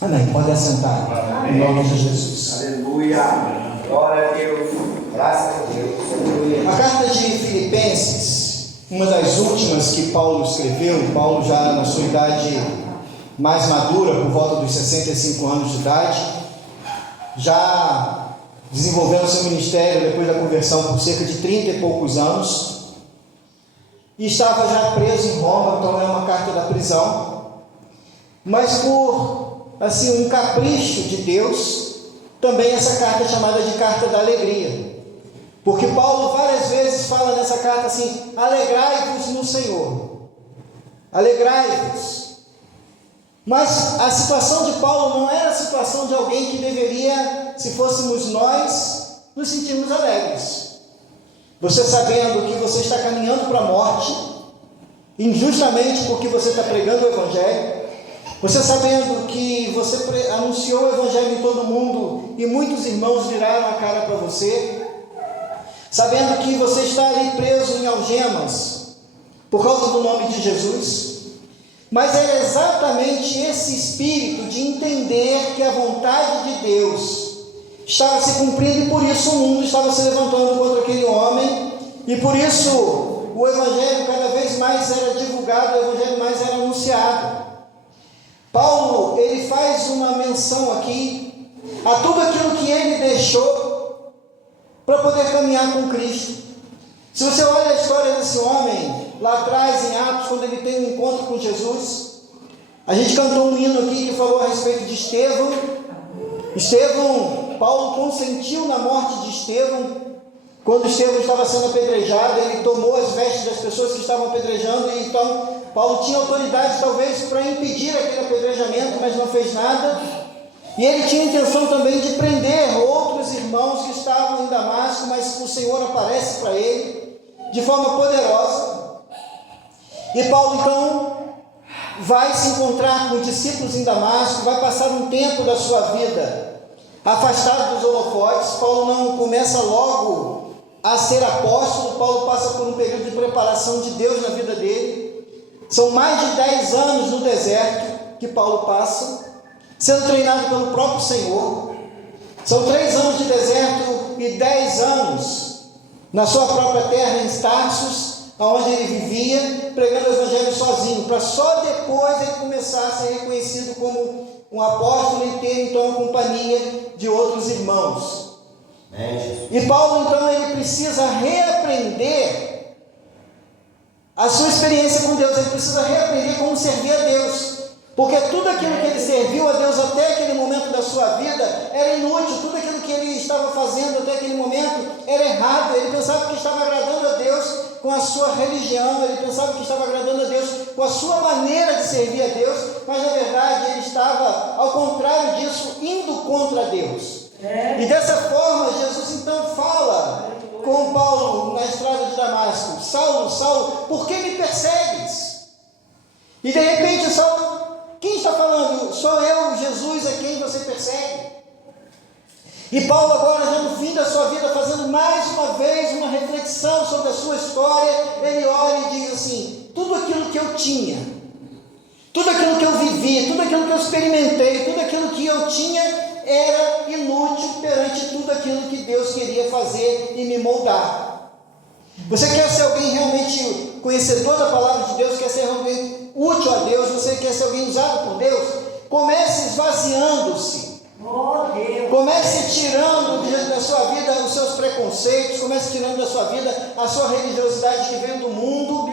Amém. Pode assentar. Amém. Em nome de Jesus. Aleluia. Glória a Deus. Graças a Deus. Aleluia. A carta de Filipenses, uma das últimas que Paulo escreveu, Paulo já na sua idade mais madura, por volta dos 65 anos de idade, já desenvolvendo seu ministério depois da conversão por cerca de 30 e poucos anos, e estava já preso em Roma, então é uma carta da prisão, mas por assim um capricho de Deus, também essa carta é chamada de carta da alegria, porque Paulo várias vezes fala nessa carta assim: alegrai-vos no Senhor, alegrai-vos. Mas a situação de Paulo não era a situação de alguém que deveria, se fôssemos nós, nos sentirmos alegres. Você sabendo que você está caminhando para a morte, injustamente porque você está pregando o Evangelho, você sabendo que você anunciou o Evangelho em todo mundo e muitos irmãos viraram a cara para você, sabendo que você está ali preso em algemas por causa do nome de Jesus, mas era exatamente esse espírito de entender que a vontade de Deus estava se cumprindo e por isso o mundo estava se levantando contra aquele homem, e por isso o Evangelho cada vez mais era divulgado, o Evangelho mais era anunciado. Paulo, ele faz uma menção aqui a tudo aquilo que ele deixou para poder caminhar com Cristo. Se você olha a história desse homem lá atrás em Atos, quando ele tem um encontro com Jesus, a gente cantou um hino aqui que falou a respeito de Estevão. Paulo consentiu na morte de Estevão. Quando Estevão estava sendo apedrejado, ele tomou as vestes das pessoas que estavam apedrejando, e então Paulo tinha autoridade talvez para impedir aquele apedrejamento, mas não fez nada. E ele tinha a intenção também de prender outros irmãos que estavam em Damasco, mas o Senhor aparece para ele de forma poderosa. E Paulo então vai se encontrar com discípulos em Damasco, vai passar um tempo da sua vida afastado dos holofotes. Paulo não começa logo a ser apóstolo, Paulo passa por um período de preparação de Deus na vida dele. São mais de 10 anos no deserto que Paulo passa, sendo treinado pelo próprio Senhor. São 3 anos de deserto e 10 anos na sua própria terra, em Tarsus, onde ele vivia, pregando o Evangelho sozinho, para só depois ele começar a ser reconhecido como um apóstolo e ter então a companhia de outros irmãos. E Paulo então ele precisa reaprender a sua experiência com Deus, ele precisa reaprender como servir a Deus, porque tudo aquilo que ele serviu a Deus até aquele momento da sua vida era inútil, tudo aquilo que ele estava fazendo até aquele momento era errado. Ele pensava que estava agradando a Deus com a sua religião, ele pensava que estava agradando a Deus com a sua maneira de servir a Deus, mas na verdade ele estava, ao contrário disso, indo contra Deus. E dessa forma Jesus então fala com Paulo na estrada de Damasco: Saulo, Saulo, por que me persegues? E de repente Saulo, quem está falando? Sou eu, Jesus, a quem você persegue. E Paulo agora, já no fim da sua vida, fazendo mais uma vez uma reflexão sobre a sua história, ele olha e diz assim: tudo aquilo que eu tinha, tudo aquilo que eu vivi, tudo aquilo que eu experimentei, tudo aquilo que eu tinha era inútil perante tudo aquilo que Deus queria fazer e me moldar. Você quer ser alguém realmente conhecedor da palavra de Deus, quer ser alguém útil a Deus, você quer ser alguém usado por Deus? Comece esvaziando-se. Comece tirando da sua vida os seus preconceitos, comece tirando da sua vida a sua religiosidade que vem do mundo.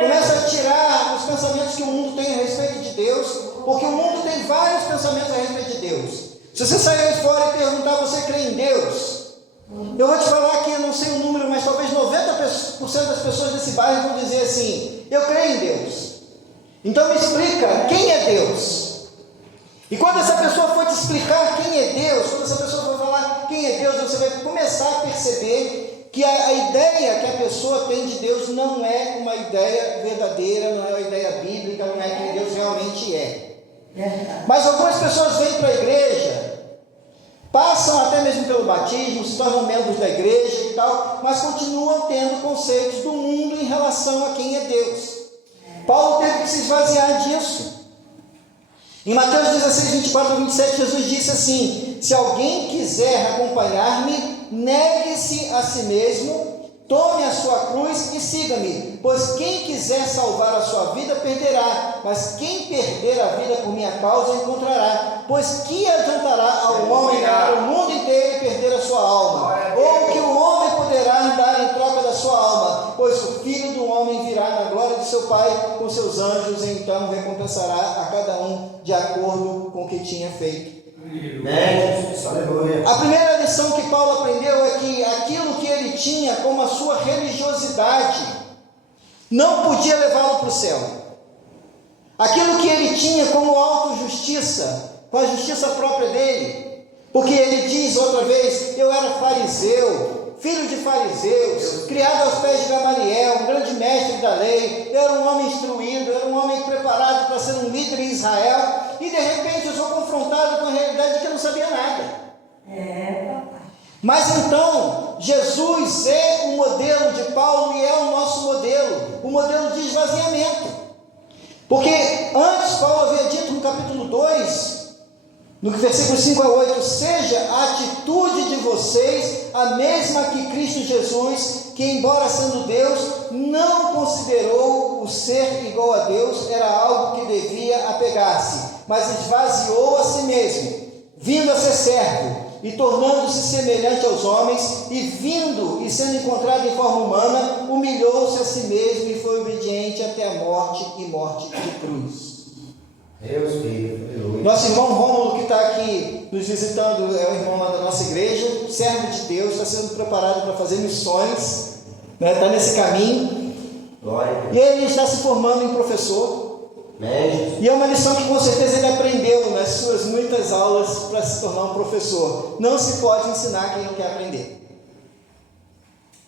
Comece a tirar os pensamentos que o mundo tem a respeito de Deus, porque o mundo tem vários pensamentos a respeito de Deus. Se você sair aí fora e perguntar: você crê em Deus? Eu vou te falar que eu não sei o número, mas talvez 90% das pessoas desse bairro vão dizer assim: eu creio em Deus. Então me explica, quem é Deus? E quando essa pessoa for te explicar quem é Deus, quando essa pessoa for falar quem é Deus, você vai começar a perceber que a ideia que a pessoa tem de Deus não é uma ideia verdadeira, não é uma ideia bíblica, não é quem Deus realmente é. Mas algumas pessoas vêm para a igreja, passam até mesmo pelo batismo, se tornam membros da igreja e tal, mas continuam tendo conceitos do mundo em relação a quem é Deus. Paulo teve que se esvaziar disso. Em Mateus 16, 24 a 27, Jesus disse assim: se alguém quiser acompanhar-me, negue-se a si mesmo, tome a sua cruz e siga-me, pois quem quiser salvar a sua vida perderá, mas quem perder a vida por minha causa encontrará. Pois que adiantará ao homem ganhar o mundo inteiro e perder a sua alma? Ou que o homem poderá dar em troca da sua alma? Pois o Filho do Homem virá na glória de seu Pai com seus anjos, e então recompensará a cada um de acordo com o que tinha feito. A primeira lição que Paulo aprendeu é que aquilo que ele tinha como a sua religiosidade não podia levá-lo para o céu. Aquilo que ele tinha como autojustiça, com a justiça própria dele, porque ele diz outra vez: eu era fariseu, filho de fariseus, criado aos pés de Gamaliel, um grande mestre da lei, eu era um homem instruído, eu era um homem preparado para ser um líder em Israel, e de repente eu sou confrontado com a realidade de que eu não sabia nada. Mas então, Jesus é o modelo de Paulo e é o nosso modelo, o modelo de esvaziamento. Porque antes Paulo havia dito no capítulo 2, no versículo 5 a 8, seja a atitude de vocês a mesma que Cristo Jesus, que embora sendo Deus, não considerou o ser igual a Deus era algo que devia apegar-se, mas esvaziou a si mesmo, vindo a ser servo, e tornando-se semelhante aos homens, e vindo e sendo encontrado em forma humana, humilhou-se a si mesmo e foi obediente até a morte, e morte de cruz. Deus, filho. Nosso irmão Rômulo, que está aqui nos visitando, é o irmão lá da nossa igreja, servo de Deus, está sendo preparado para fazer missões, né? Está nesse caminho. Glória. E ele está se formando em professor. E é uma lição que com certeza ele aprendeu nas suas muitas aulas para se tornar um professor. Não se pode ensinar quem não quer aprender.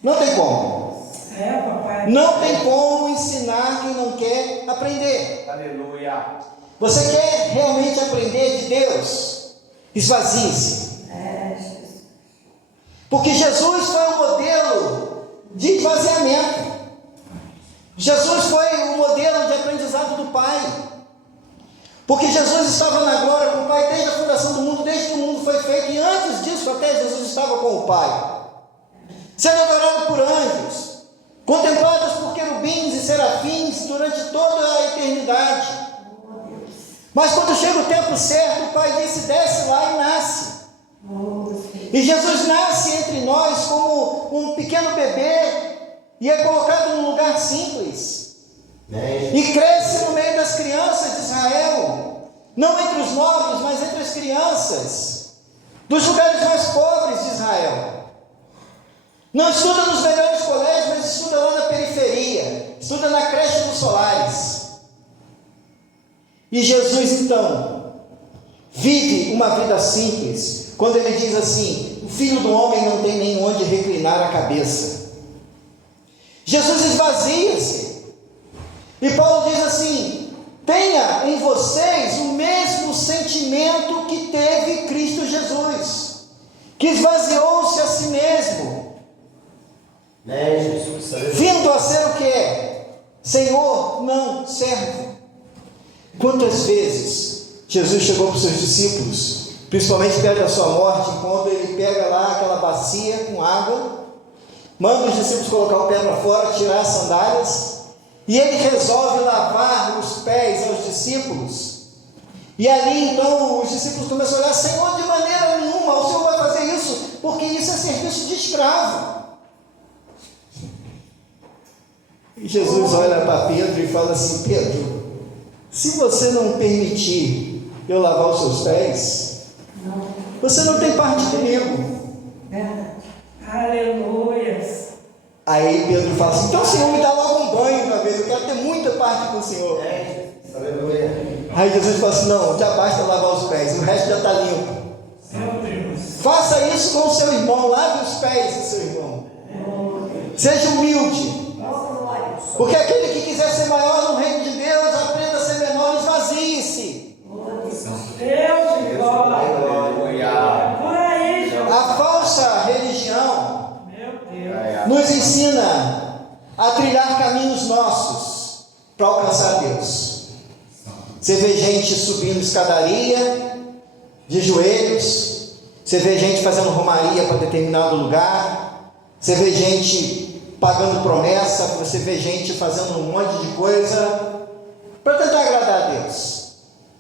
Não tem como. Não tem como ensinar quem não quer aprender. Aleluia. Você quer realmente aprender de Deus? Esvazie-se. Porque Jesus foi o modelo de esvaziamento. Jesus foi o modelo de aprendizado do Pai. Porque Jesus estava na glória com o Pai desde a fundação do mundo, desde que o mundo foi feito. E antes disso até Jesus estava com o Pai, sendo adorado por anjos, contemplados por querubins e serafins durante toda a eternidade. Mas quando chega o tempo certo, o Pai disse: desce lá e nasce. E Jesus nasce entre nós como um pequeno bebê, e é colocado num lugar simples, e cresce no meio das crianças de Israel, não entre os nobres, mas entre as crianças, dos lugares mais pobres de Israel. Não estuda nos melhores colégios, mas estuda lá na periferia, estuda na creche dos Solares. E Jesus então vive uma vida simples, quando ele diz assim: o Filho do Homem não tem nem onde reclinar a cabeça. Jesus esvazia-se, e Paulo diz assim: tenha em vocês o mesmo sentimento que teve Cristo Jesus, que esvaziou-se a si mesmo, vindo a ser o que é? Senhor, não servo. Quantas vezes Jesus chegou para os seus discípulos, principalmente perto da sua morte, quando ele pega lá aquela bacia com água, manda os discípulos colocar o pé para fora, tirar as sandálias, e ele resolve lavar os pés aos discípulos. E ali então os discípulos começam a olhar: Senhor, de maneira nenhuma, o Senhor vai fazer isso, porque isso é serviço de escravo. E Jesus olha para Pedro e fala assim: Pedro, se você não permitir eu lavar os seus pés, você não tem parte comigo. Aleluia. Aí Pedro fala assim: então o Senhor me dá logo um banho uma vez, eu quero ter muita parte com o Senhor. Aleluia. Aí Jesus fala assim: não, já basta lavar os pés, o resto já está limpo. Meu Deus. Faça isso com o seu irmão, lave os pés do seu irmão. Seja humilde. Porque aquele que quiser ser maior no reino de Deus, aprenda a ser menor, esvazie-se. Deus de glória. Por aí, João. A falsa religião Meu Deus. nos ensina a trilhar caminhos nossos para alcançar Deus. Você vê gente subindo escadaria de joelhos, você vê gente fazendo romaria para determinado lugar, você vê gente pagando promessa, você vê gente fazendo um monte de coisa para tentar agradar a Deus.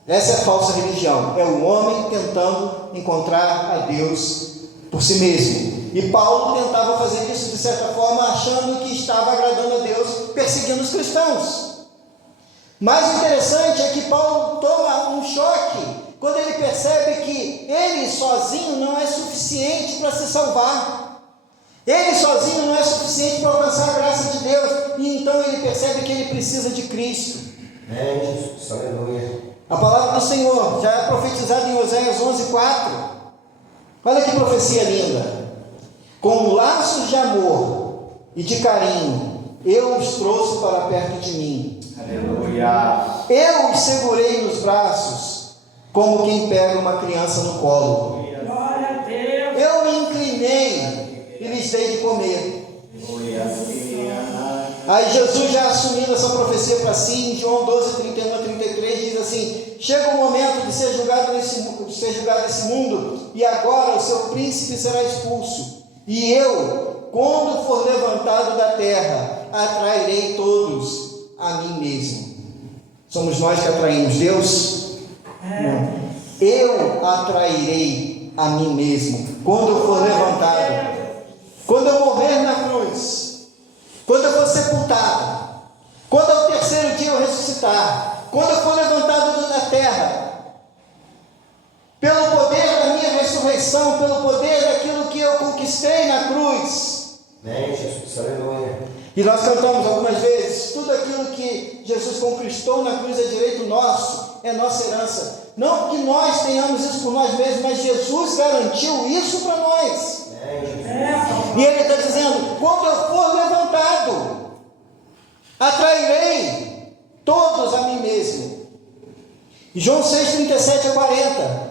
Essa é a falsa religião, é o homem tentando encontrar a Deus por si mesmo. E Paulo tentava fazer isso de certa forma, achando que estava agradando a Deus, perseguindo os cristãos. Mas o interessante é que Paulo toma um choque quando ele percebe que ele sozinho não é suficiente para se salvar. Ele sozinho não é suficiente para alcançar a graça de Deus. E então ele percebe que ele precisa de Cristo. Jesus, aleluia. A palavra do Senhor já é profetizada em Oséias 11:4. Olha que profecia linda. Com laços de amor e de carinho, eu os trouxe para perto de mim. Aleluia. Eu os segurei nos braços, como quem pega uma criança no colo. Glória a Deus. Eu me inclinei e lhes dei de comer. Aí Jesus, já assumindo essa profecia para si, em João 12:31-33, diz assim: chega o momento de ser julgado esse mundo, e agora o seu príncipe será expulso. E eu, quando for levantado da terra, atrairei todos a mim mesmo. Somos nós que atraímos Deus? Não. Eu atrairei a mim mesmo, quando eu for levantado, quando eu morrer na cruz, quando eu for sepultado, quando ao terceiro dia eu ressuscitar, quando eu for levantado da terra, pelo poder da minha ressurreição, pelo poder daquilo que eu conquistei na cruz. Amém, Jesus, aleluia. E nós cantamos algumas vezes: tudo aquilo que Jesus conquistou na cruz é direito nosso, é nossa herança. Não que nós tenhamos isso por nós mesmos, mas Jesus garantiu isso para nós. E ele está dizendo: quando eu for levantado, atrairei todos a mim mesmo. E João 6:37-40: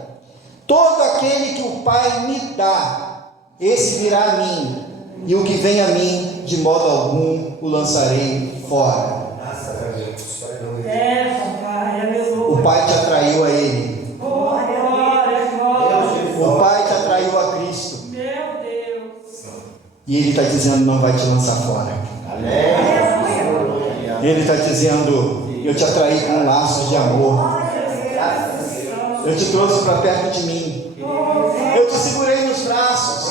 todo aquele que o Pai me dá, esse virá a mim, e o que vem a mim, de modo algum o lançarei fora. Graças a Deus, aleluia. Papai, aleluia. O Pai te atraiu a Ele. Glória, glória, glória. O Pai te atraiu a Cristo. Meu Deus. E Ele está dizendo: não vai te lançar fora. Amém. Aleluia. Ele está dizendo: eu te atraí com laços de amor. Eu te trouxe para perto de mim. Eu te segurei nos braços.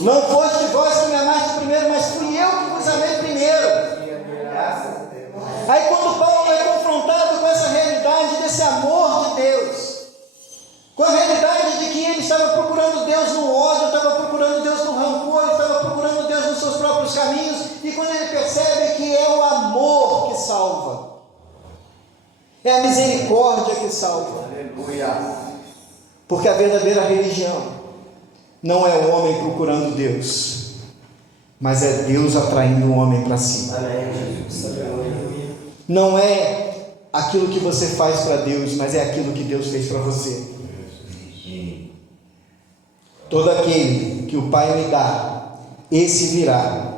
Não foste vós que me amaste primeiro, mas fui eu que vos amei primeiro. Aí quando Paulo é confrontado com essa realidade desse amor de Deus, com a realidade de que ele estava procurando Deus no ódio, estava procurando Deus no rancor, ele estava procurando Deus nos seus próprios caminhos, e quando ele percebe que é o amor que salva, é a misericórdia que salva. Aleluia. Porque a verdadeira religião não é o homem procurando Deus, mas é Deus atraindo o homem para si. Amém, Jesus, aleluia. Não é aquilo que você faz para Deus, mas é aquilo que Deus fez para você. Todo aquele que o Pai me dá, esse virá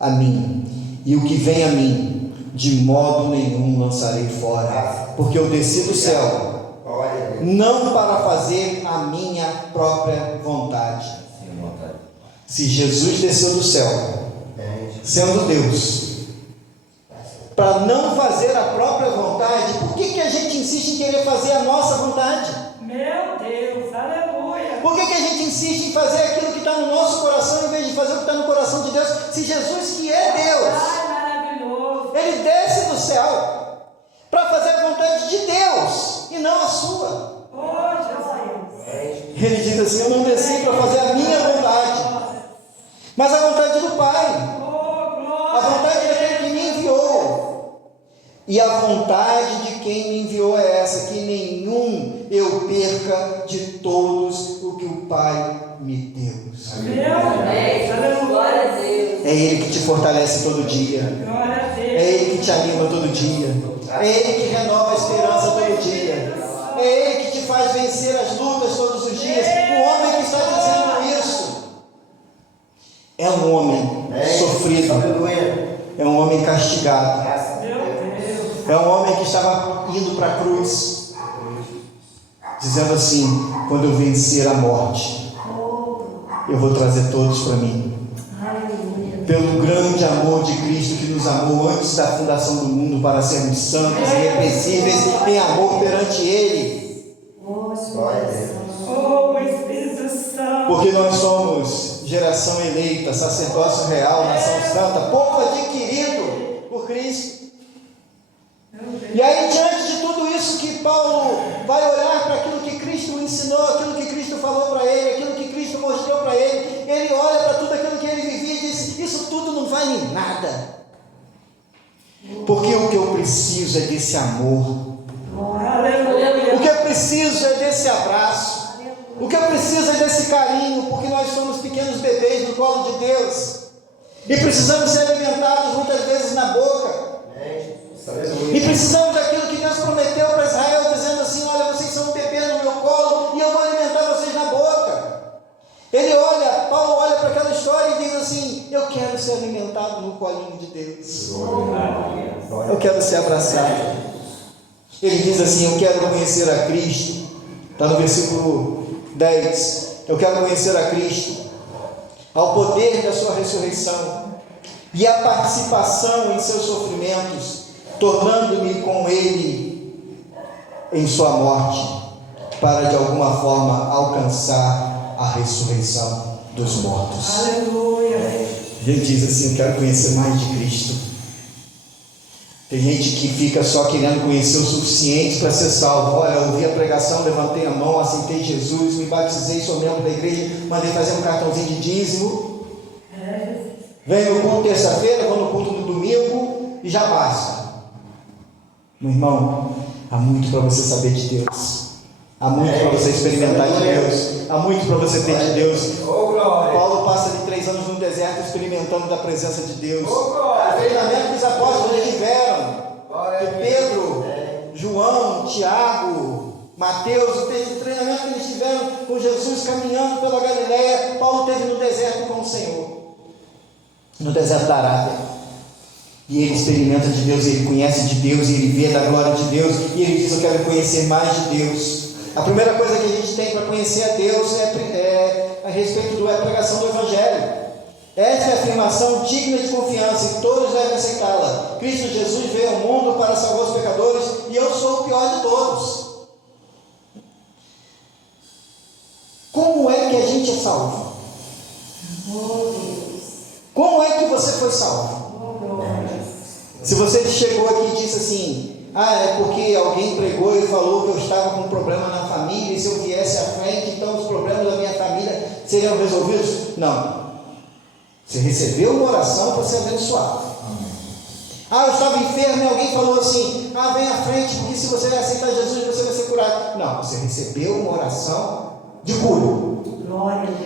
a mim, e o que vem a mim, de modo nenhum lançarei fora, porque eu desci do céu não para fazer a minha própria vontade. Se Jesus desceu do céu, sendo Deus, para não fazer a própria vontade, por que a gente insiste em querer fazer a nossa vontade? Meu Deus, aleluia. Por que a gente insiste em fazer aquilo que está no nosso coração, em vez de fazer o que está no coração de Deus? Se Jesus, que é Deus, Ai, maravilhoso. Ele desce do céu para fazer a vontade de Deus e não a sua. Oh, Jesus. Ele diz assim: eu não desci para fazer a minha vontade, mas a vontade do Pai, Oh, a glória. vontade daquele que me enviou. E a vontade de quem me enviou é essa, que nenhum eu perca de todos o que o Pai me deu. Meu Deus, aleluia. Glória a Deus. É Ele que te fortalece todo dia, Glória a Deus. é Ele que te anima todo dia, é Ele que renova a esperança todo dia, é Ele que te faz vencer as lutas todos os dias. O homem que está dizendo isso é um homem sofrido, Aleluia. é um homem castigado, Meu Deus. É um homem que estava indo para a cruz, dizendo assim: quando eu vencer a morte, eu vou trazer todos para mim. Pelo grande amor de Cristo que nos amou antes da fundação do mundo, para sermos santos e irrepreensíveis em amor perante Ele. Oh, Espírito Santo. Porque nós somos geração eleita, sacerdócio real, nação santa, povo adquirido por Cristo. E aí, diante de tudo isso, que Paulo vai olhar para aquilo que Cristo ensinou, aquilo que Cristo falou para ele, aquilo que Cristo mostrou para ele, ele olha para tudo aquilo que ele vivia e diz: isso tudo não vale nada, porque o que eu preciso é desse amor, o que eu preciso é desse abraço, o que eu preciso é desse carinho, porque nós somos pequenos bebês no colo de Deus, e precisamos ser alimentados muitas vezes na boca. E precisamos daquilo que Deus prometeu para Israel, dizendo assim: olha, vocês são um bebê no meu colo e eu vou alimentar vocês na boca. Paulo olha para aquela história e diz assim: eu quero ser alimentado no colinho de Deus, eu quero ser abraçado. Ele diz assim: eu quero conhecer a Cristo. Está no versículo 10: eu quero conhecer a Cristo, ao poder da sua ressurreição e a participação em seus sofrimentos, tornando-me com Ele em sua morte, para de alguma forma alcançar a ressurreição dos mortos. Aleluia. Ele diz assim: eu quero conhecer mais de Cristo. Tem gente que fica só querendo conhecer o suficiente para ser salvo. Olha, eu ouvi a pregação, levantei a mão, aceitei Jesus, me batizei, sou membro da igreja, mandei fazer um cartãozinho de dízimo, venho no culto terça-feira, vou no culto no domingo e já basta. Meu irmão, há muito para você saber de Deus, há muito para você experimentar de Deus, há muito para você ter de Deus. Paulo passa de 3 anos no deserto experimentando da presença de Deus. O treinamento que os apóstolos tiveram, de Pedro, João, Tiago, Mateus, o treinamento que eles tiveram com Jesus caminhando pela Galileia, Paulo teve no deserto com o Senhor, no deserto da Arábia. E ele experimenta de Deus, ele conhece de Deus, e ele vê da glória de Deus, e ele diz: eu quero conhecer mais de Deus. A primeira coisa que a gente tem para conhecer a Deus é a respeito da pregação do Evangelho. Essa é a afirmação digna de confiança e todos devem aceitá-la. Cristo Jesus veio ao mundo para salvar os pecadores e eu sou o pior de todos. Como é que a gente é salvo? Como é que você foi salvo? Se você chegou aqui e disse assim: é porque alguém pregou e falou que eu estava com um problema na família e se eu viesse à frente, então os problemas da minha família seriam resolvidos. Não. Você recebeu uma oração para ser abençoado. Eu estava enfermo e alguém falou assim: vem à frente, porque se você aceitar Jesus, você vai ser curado. Não, você recebeu uma oração de cura.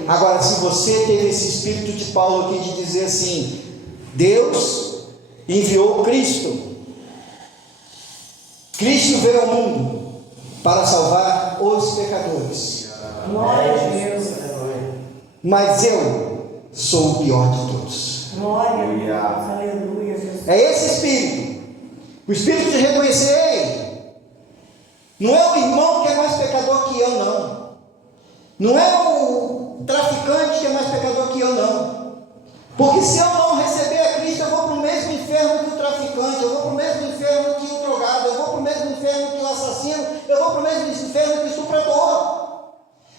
Agora, se você teve esse espírito de Paulo aqui de dizer assim: Deus enviou Cristo. Cristo veio ao mundo para salvar os pecadores. Glória a Deus. Mas eu sou o pior de todos. Glória a Deus. Aleluia, Jesus. É esse espírito. O espírito de reconhecer: ei, não é o irmão que é mais pecador que eu, não. Não é o traficante que é mais pecador que eu, não. Porque se eu não receber a Cristo, eu vou para o mesmo inferno que o traficante, eu vou para o mesmo inferno que o drogado, eu vou para o mesmo inferno que o assassino, eu vou para o mesmo inferno que o estuprador.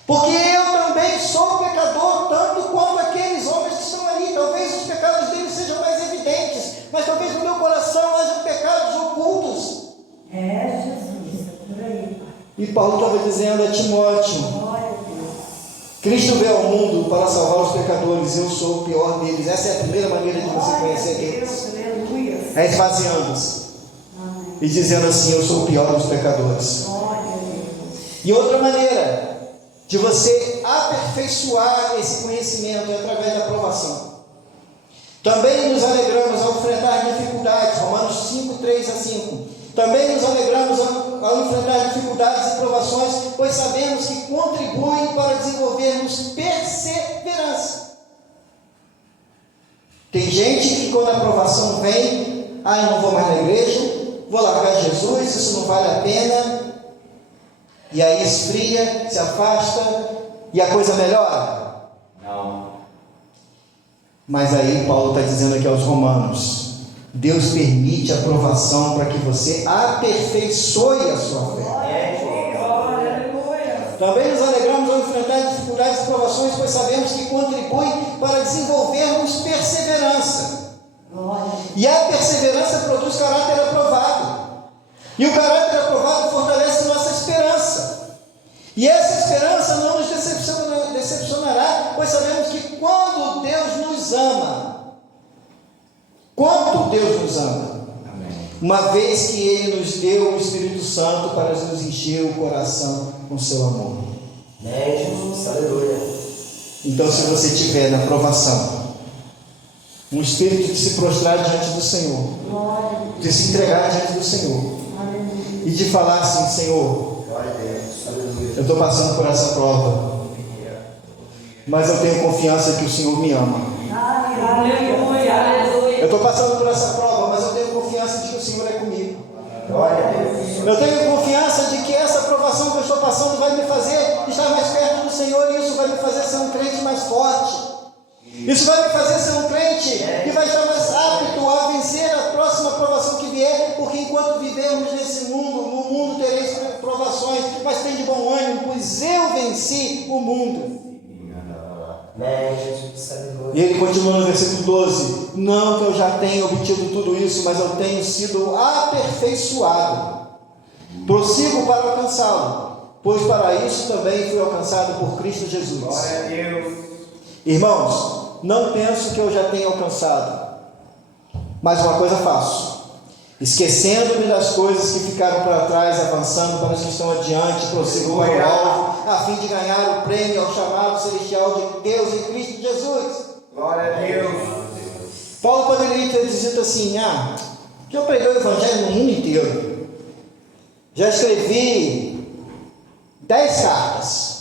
Porque eu também sou pecador, tanto quanto aqueles homens que estão ali. Talvez os pecados deles sejam mais evidentes, mas talvez no meu coração hajam pecados ocultos. Jesus, por aí. E Paulo estava dizendo a Timóteo: Cristo veio ao mundo para salvar os pecadores, eu sou o pior deles. Essa é a primeira maneira de você conhecer Deus. É esvaziando-se e dizendo assim: eu sou o pior dos pecadores. E outra maneira de você aperfeiçoar esse conhecimento é através da aprovação. Também nos alegramos ao enfrentar dificuldades, Romanos 5, 3 a 5. Também nos alegramos ao enfrentar dificuldades e provações, pois sabemos que contribuem para desenvolvermos perseverança. Tem gente que quando a provação vem, eu não vou mais na igreja, vou largar Jesus, isso não vale a pena, e aí esfria, se afasta, e a coisa melhora? Não. Mas aí Paulo está dizendo aqui aos Romanos, Deus permite a provação para que você aperfeiçoe a sua fé. Também nos alegramos ao enfrentar dificuldades e provações, pois sabemos que contribuem para desenvolvermos perseverança. E a perseverança produz caráter aprovado. E o caráter aprovado fortalece nossa esperança. E essa esperança não nos decepcionará, pois sabemos que quando Deus nos ama, quanto Deus nos ama, uma vez que Ele nos deu o Espírito Santo para nos encher o coração com seu amor. Jesus, aleluia. Então, se você tiver na provação um espírito de se prostrar diante do Senhor, de se entregar diante do Senhor e de falar assim: Senhor, Glória a Deus, aleluia. eu estou passando por essa prova, mas eu tenho confiança que o Senhor me ama. Eu estou passando por essa prova, mas eu tenho confiança de que o Senhor é comigo. Glória a Deus. Eu tenho confiança de que essa provação que eu estou passando vai me fazer estar mais perto do Senhor, e isso vai me fazer ser um crente mais forte. Isso vai me fazer ser um crente que vai estar mais apto a vencer a próxima provação que vier, porque enquanto vivemos nesse mundo, no mundo tereis provações, mas tem de bom ânimo, pois eu venci o mundo. Jesus, aleluia. E ele continua no versículo 12: não que eu já tenha obtido tudo isso, mas eu tenho sido aperfeiçoado. Prossigo para alcançá-lo, pois para isso também fui alcançado por Cristo Jesus. Glória a Deus. Irmãos, não penso que eu já tenha alcançado, mas uma coisa faço: esquecendo-me das coisas que ficaram para trás, avançando para as que estão adiante, prossigo para o alvo, a fim de ganhar o prêmio ao chamado celestial de Deus em Cristo Jesus. Glória a Deus. Paulo poderia ter dito assim: já preguei o evangelho no mundo inteiro, já escrevi 10 cartas,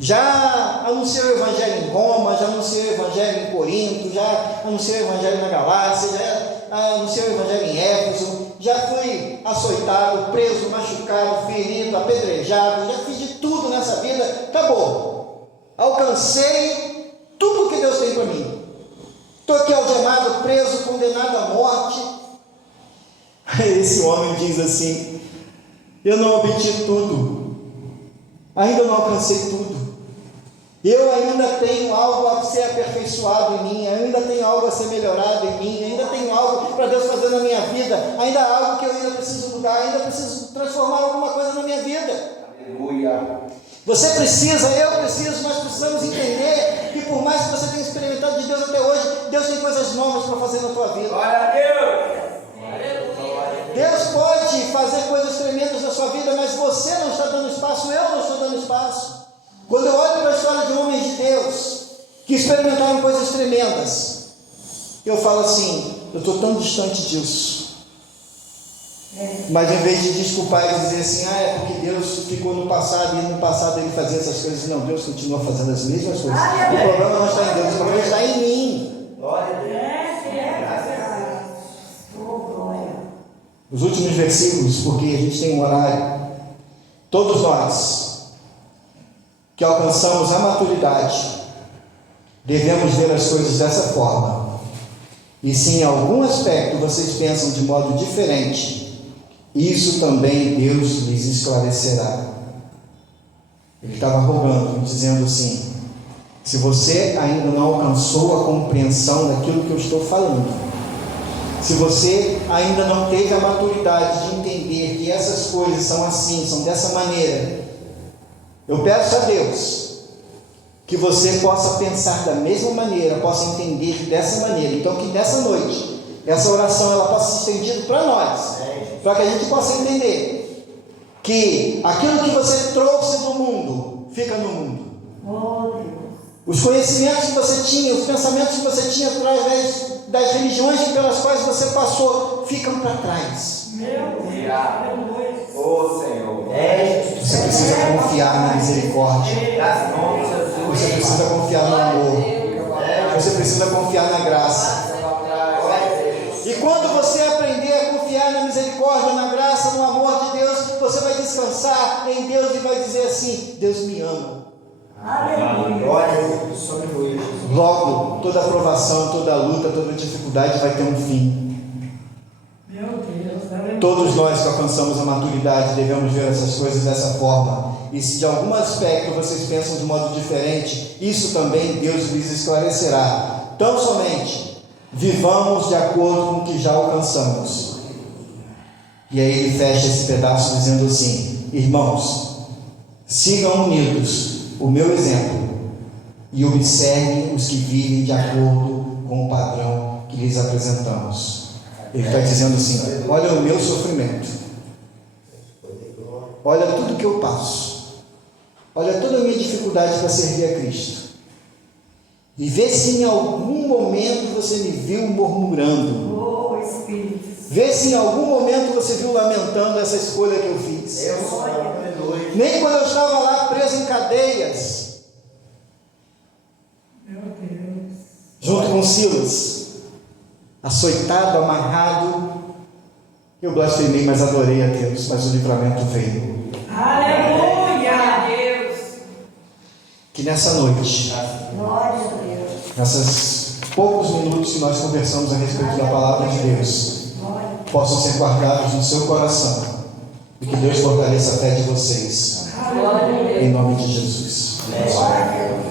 já anunciei o evangelho em Roma, já anunciei o evangelho em Corinto, já anunciei o evangelho na Galácia, já anunciei o evangelho em Éfeso, já fui açoitado, preso, machucado, ferido, apedrejado, já fiz de tudo nessa vida, acabou, alcancei tudo que Deus tem para mim, estou aqui algemado, preso, condenado à morte. Esse homem diz assim: eu não obtive tudo, ainda não alcancei tudo, eu ainda tenho algo a ser aperfeiçoado em mim, ainda tenho algo a ser melhorado em mim, ainda tenho algo para Deus fazer na minha vida, ainda há algo que eu ainda preciso mudar, ainda preciso transformar alguma coisa na minha vida. Aleluia. Você precisa, eu preciso, nós precisamos entender que por mais que você tenha experimentado de Deus até hoje, Deus tem coisas novas para fazer na tua vida. Glória a Deus. Deus pode fazer coisas tremendas na sua vida, mas você não está dando espaço, eu não estou dando espaço. Quando eu olho para a história de homens de Deus que experimentaram coisas tremendas, eu falo assim: eu estou tão distante disso. Mas em vez de desculpar e dizer assim: é porque Deus ficou no passado, e no passado Ele fazia essas coisas. Não, Deus continua fazendo as mesmas coisas. O problema não está em Deus, o problema está em mim. Glória a Deus. Os últimos versículos, porque a gente tem um horário. Todos nós que alcançamos a maturidade devemos ver as coisas dessa forma. E se em algum aspecto vocês pensam de modo diferente, isso também Deus lhes esclarecerá. Ele estava rogando, dizendo assim: se você ainda não alcançou a compreensão daquilo que eu estou falando, se você ainda não teve a maturidade de entender que essas coisas são assim, são dessa maneira, eu peço a Deus que você possa pensar da mesma maneira, possa entender dessa maneira. Então que nessa noite, essa oração ela possa ser estendida para nós, para que a gente possa entender que aquilo que você trouxe do mundo, fica no mundo. Os conhecimentos que você tinha, os pensamentos que você tinha através das religiões pelas quais você passou, ficam para trás. Ô Senhor. Você precisa confiar na misericórdia. Você precisa confiar no amor. Você precisa confiar na graça. E quando você aprender a confiar na misericórdia descansar em Deus e vai dizer assim: Deus me ama. Aleluia. Glória a Deus. Sobre o Jesus. Logo, toda provação, toda luta, toda dificuldade vai ter um fim. Meu Deus. Aleluia. Todos nós que alcançamos a maturidade devemos ver essas coisas dessa forma. E se de algum aspecto vocês pensam de modo diferente, isso também Deus lhes esclarecerá. Tão somente vivamos de acordo com o que já alcançamos. E aí ele fecha esse pedaço dizendo assim: irmãos, sigam unidos o meu exemplo e observem os que vivem de acordo com o padrão que lhes apresentamos. Ele está dizendo assim: olha o meu sofrimento, olha tudo que eu passo, olha toda a minha dificuldade para servir a Cristo, e vê se em algum momento você me viu murmurando, Oh, Espírito. vê se em algum momento você viu lamentando essa escolha que eu fiz. Deus, aleluia. Nem quando eu estava lá preso em cadeias, Meu Deus. junto com Silas, açoitado, amarrado, eu blasfemei, mas adorei a Deus, mas o livramento veio. Aleluia. Deus. Que nessa noite, Glória a Deus. nesses poucos minutos que nós conversamos a respeito da palavra de Deus, Glória. possam ser guardados no seu coração, e que Deus fortaleça a fé de vocês, Glória a Deus. em nome de Jesus. Glória a Deus.